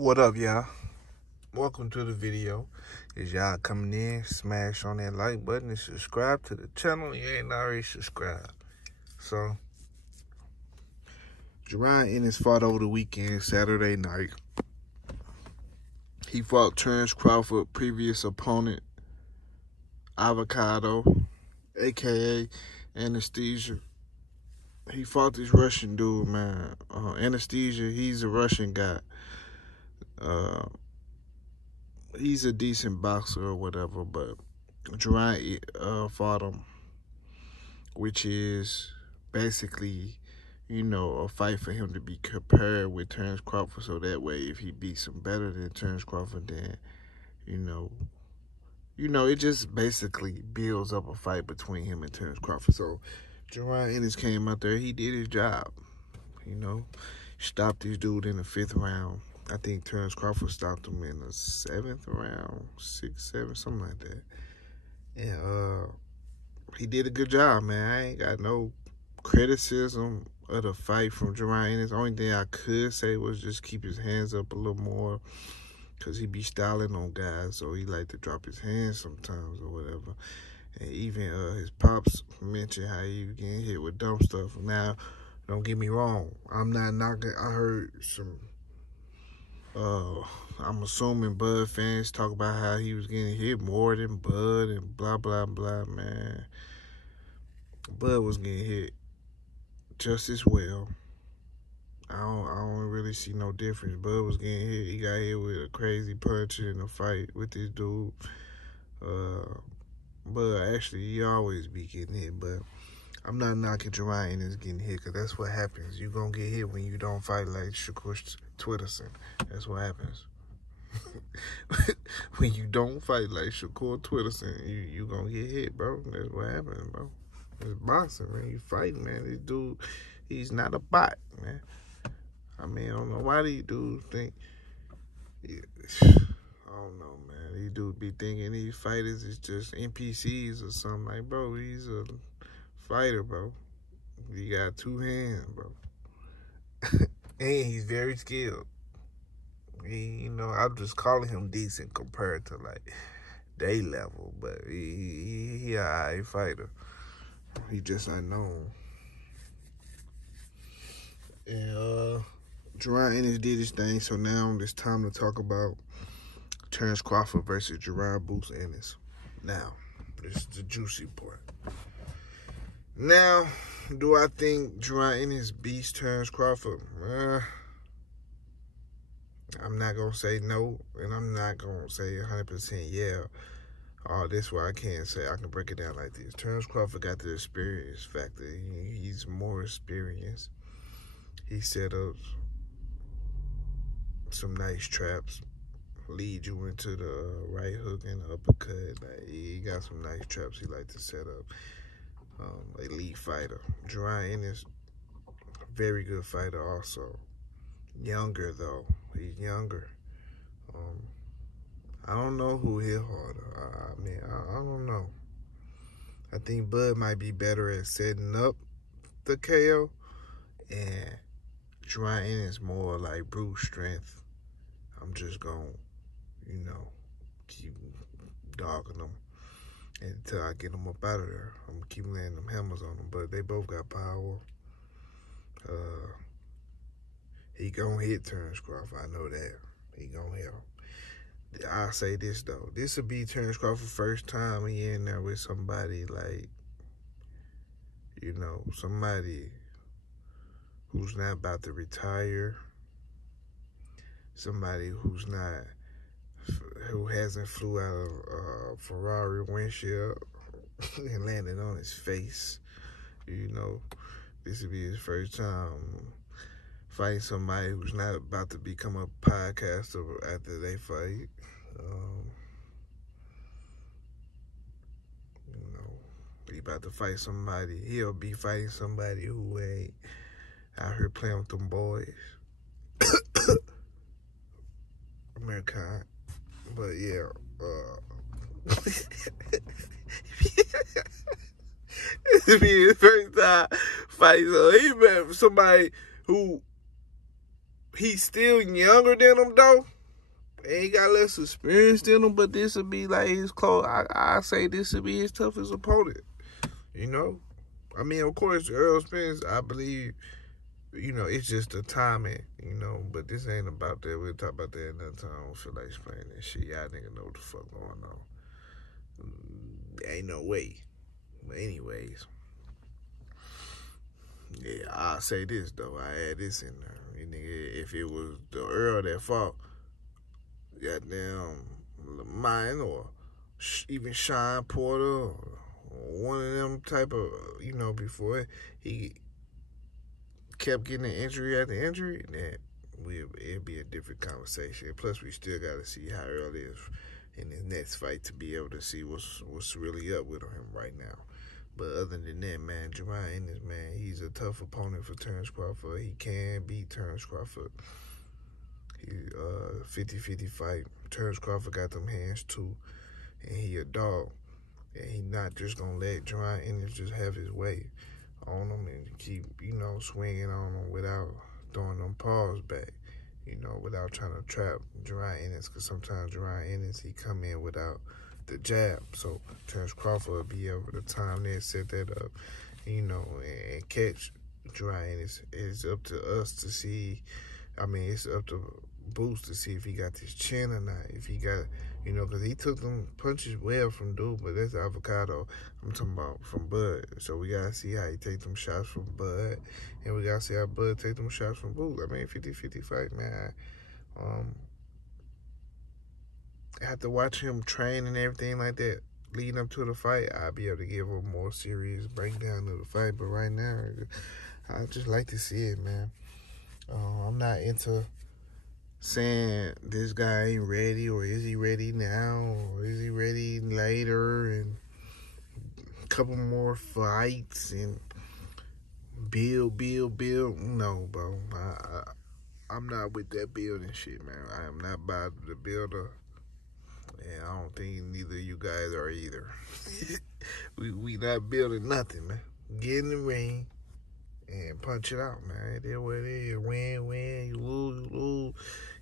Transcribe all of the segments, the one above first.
What up, y'all? Welcome to the video. As y'all coming in, smash on that like button and subscribe to the channel. You ain't already subscribed. So, Jaron Ennis fought over the weekend, Saturday night. He fought Terence Crawford, previous opponent, Avacodo, a.k.a. Anesthesia. He fought this Russian dude, man. Anesthesia, he's a Russian guy. He's a decent boxer or whatever, but Jaron fought him, which is basically, a fight for him to be compared with Terence Crawford, so that way if he beats him better than Terence Crawford, then, it just basically builds up a fight between him and Terence Crawford. So Jaron Ennis came out there, he did his job, stopped this dude in the 5th round. I think Terence Crawford stopped him in the 7th round, 6, 7, something like that. And he did a good job, man. I ain't got no criticism of the fight from Jaron Ennis. The only thing I could say was just keep his hands up a little more, because he be styling on guys, so he like to drop his hands sometimes or whatever. And even his pops mentioned how he was getting hit with dumb stuff. Now, don't get me wrong. I'm not knocking. I heard some... I'm assuming Bud fans talk about how he was getting hit more than Bud and blah, blah, blah, man. Bud was getting hit just as well. I don't really see no difference. Bud was getting hit. He got hit with a crazy punch in a fight with this dude. Bud, actually, he always be getting hit, but I'm not knocking Jaron Ennis getting hit, because that's what happens. You're going to get hit when you don't fight like Shakur Twitterson. That's what happens. When you don't fight like Shakur Twitterson, you going to get hit, bro. That's what happens, bro. It's boxing, man. You fighting, man. This dude, he's not a bot, man. I mean, I don't know why these dudes think... I don't know, man. These dudes be thinking these fighters is just NPCs or something. Like, bro, he's a fighter, bro. He got 2 hands, bro. And he's very skilled. I'm just calling him decent compared to like day level, but he a high fighter. He just unknown. And Jaron Ennis did his thing, so now it's time to talk about Terence Crawford versus Jaron Boots Ennis. Now, this is the juicy part. Now, do I think Jaron Ennis beats Terence Crawford? I'm not going to say no, and I'm not going to say 100% yeah. This what I can't say. I can break it down like this. Terence Crawford got the experience factor. He's more experienced. He set up some nice traps, lead you into the right hook and the uppercut. Like, he got some nice traps he like to set up. Elite fighter. Jaron Ennis, very good fighter also. Younger, though. He's younger. I don't know who hit harder. I don't know. I think Bud might be better at setting up the KO, and Jaron Ennis more like brute strength. I'm just going to, keep dogging them until I get them up out of there. I'm going to keep laying them hammers on them, but they both got power. He gonna hit Terence Crawford. I know that. He gonna hit him. I'll say this, though. This will be Terence Crawford's first time he in there with somebody like, somebody who's not about to retire. Somebody who hasn't flew out of a Ferrari windshield and landed on his face. This will be his first time fighting somebody who's not about to become a podcaster after they fight. He about to fight somebody. He'll be fighting somebody who ain't out here playing with them boys. American. But yeah, this will be his first time fighting. So he met somebody who he's still younger than him, though. And he got less experience than him, but this would be like his close. I say this would be his toughest opponent. You know? I mean, of course, Earl Spence, I believe, you know, it's just the timing, you know, but this ain't about that. We'll talk about that another time. I don't feel like explaining that shit. Y'all niggas know what the fuck going on. Ain't no way. But anyways, yeah, I'll say this, though. I add this in there. You nigga, if it was the Earl that fought, goddamn Lamine or even Sean Porter or one of them type of, you know, before he kept getting an injury after injury, then it'd be a different conversation. Plus, we still got to see how Earl is in his next fight to be able to see what's really up with him right now. But other than that, man, Jaron Ennis, man, he's a tough opponent for Terence Crawford. He can beat Terence Crawford. He 50-50 fight. Terence Crawford got them hands too, and he a dog. And he not just gonna let Jaron Ennis just have his way on him and keep, you know, swinging on him without throwing them paws back, you know, without trying to trap Jaron Ennis, because sometimes Jaron Ennis, he come in without the jab. So Terence Crawford will be able to time that, set that up, you know, and catch Jaron Ennis. It's up to us to see. I mean, it's up to Boots to see if he got this chin or not. If he got, you know, because he took them punches well from dude, but that's Avacodo. I'm talking about from Bud. So we got to see how he take them shots from Bud, and we got to see how Bud take them shots from Boots. I mean, 50-50 fight, man. After watching him train and everything like that, leading up to the fight, I'll be able to give a more serious breakdown of the fight. But right now, I just like to see it, man. I'm not into saying this guy ain't ready, or is he ready now, or is he ready later, and a couple more fights and build. No, bro. I'm not with that building shit, man. I am not by the builder, and I don't think neither of you guys are either. we not building nothing, man. Get in the ring and punch it out, man. That's what it is. Win, you lose.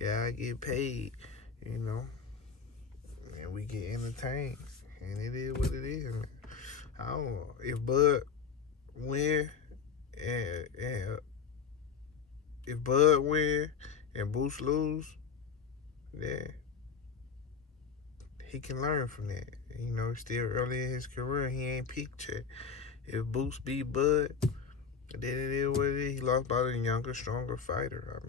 Yeah, I get paid, you know, and we get entertained, and it is what it is, man. I don't know. If Bud win and if Bud win and Boots lose, then he can learn from that. You know, still early in his career, he ain't peaked yet. If Boots beat Bud, then it is what it is. He lost by a younger, stronger fighter.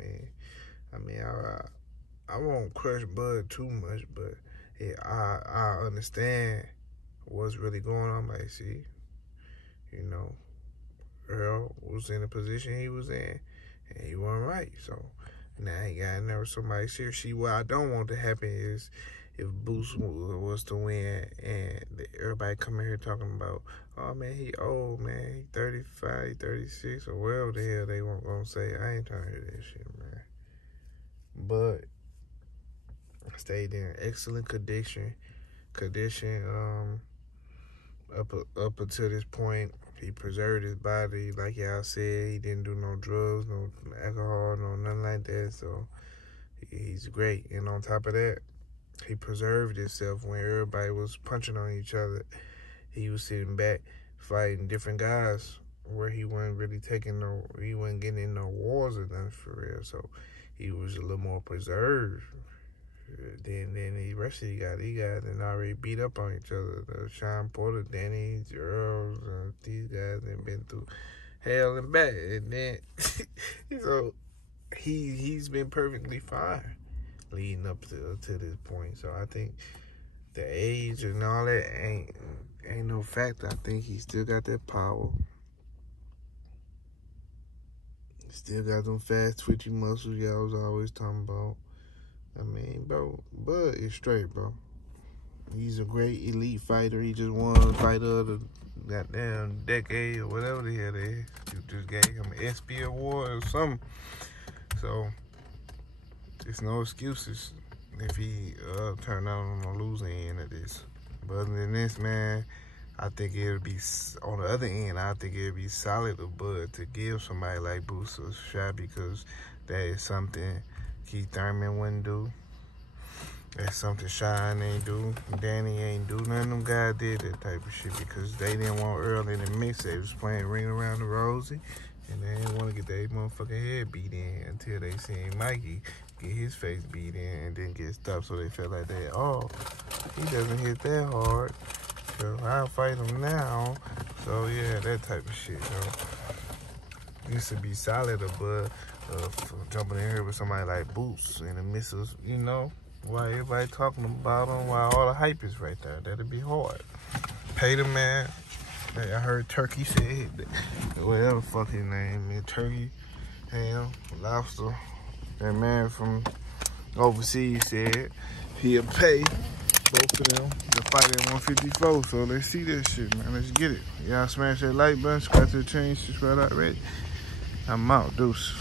I won't crush Bud too much, but yeah, I understand what's really going on. Like, see, you know, Earl was in the position he was in, and he wasn't right. So now he got never somebody serious. See, what I don't want to happen is if Boots was to win and everybody coming here talking about, oh, man, he old, man, he 35, 36, or whatever the hell they want to say. I ain't trying to hear that shit, man. But I stayed in excellent condition up until this point. He preserved his body, like y'all said. He didn't do no drugs, no alcohol, no nothing like that. So he's great. And on top of that, he preserved himself when everybody was punching on each other. He was sitting back fighting different guys where he wasn't really he wasn't getting in no wars or nothing for real. So he was a little more preserved than the rest of the guys. These guys had already beat up on each other. Sean Porter, Danny, Earls, these guys have been through hell and back. And then, so he's been perfectly fine leading up to this point. So I think the age and all that ain't no factor. I think he still got that power. Still got them fast, twitchy muscles y'all was always talking about. I mean, bro, Bud is straight, bro. He's a great elite fighter. He just won the fighter of the goddamn decade or whatever the hell they is. You just gave him an ESPY award or something. So, there's no excuses if he turned out on the losing end of this. But other than this, man, I think it'll be, on the other end, I think it'll be solid of Bud to give somebody like Boots a shot, because That is something Keith Thurman wouldn't do. That's something Sean ain't do. Danny ain't do. None of them guys did that type of shit because they didn't want Earl in the mix. They was playing Ring Around the Rosie, and they didn't want to get their motherfucking head beat in until they seen Mikey get his face beat in and then get stopped. So they felt like that, oh, he doesn't hit that hard, so I'll fight him now. So yeah, that type of shit. So used to be solid, but jumping in here with somebody like Boots and the missiles, you know, why everybody talking about him, why all the hype is right there. That'd be hard. Pay the man. I heard Turkey say, whatever the fuck his name is, Turkey, ham, lobster. That man from overseas said he'll pay both of them to fight at 154. So let's see that shit, man. Let's get it. Y'all smash that like button, scratch that chain, subscribe already. I'm out, deuce.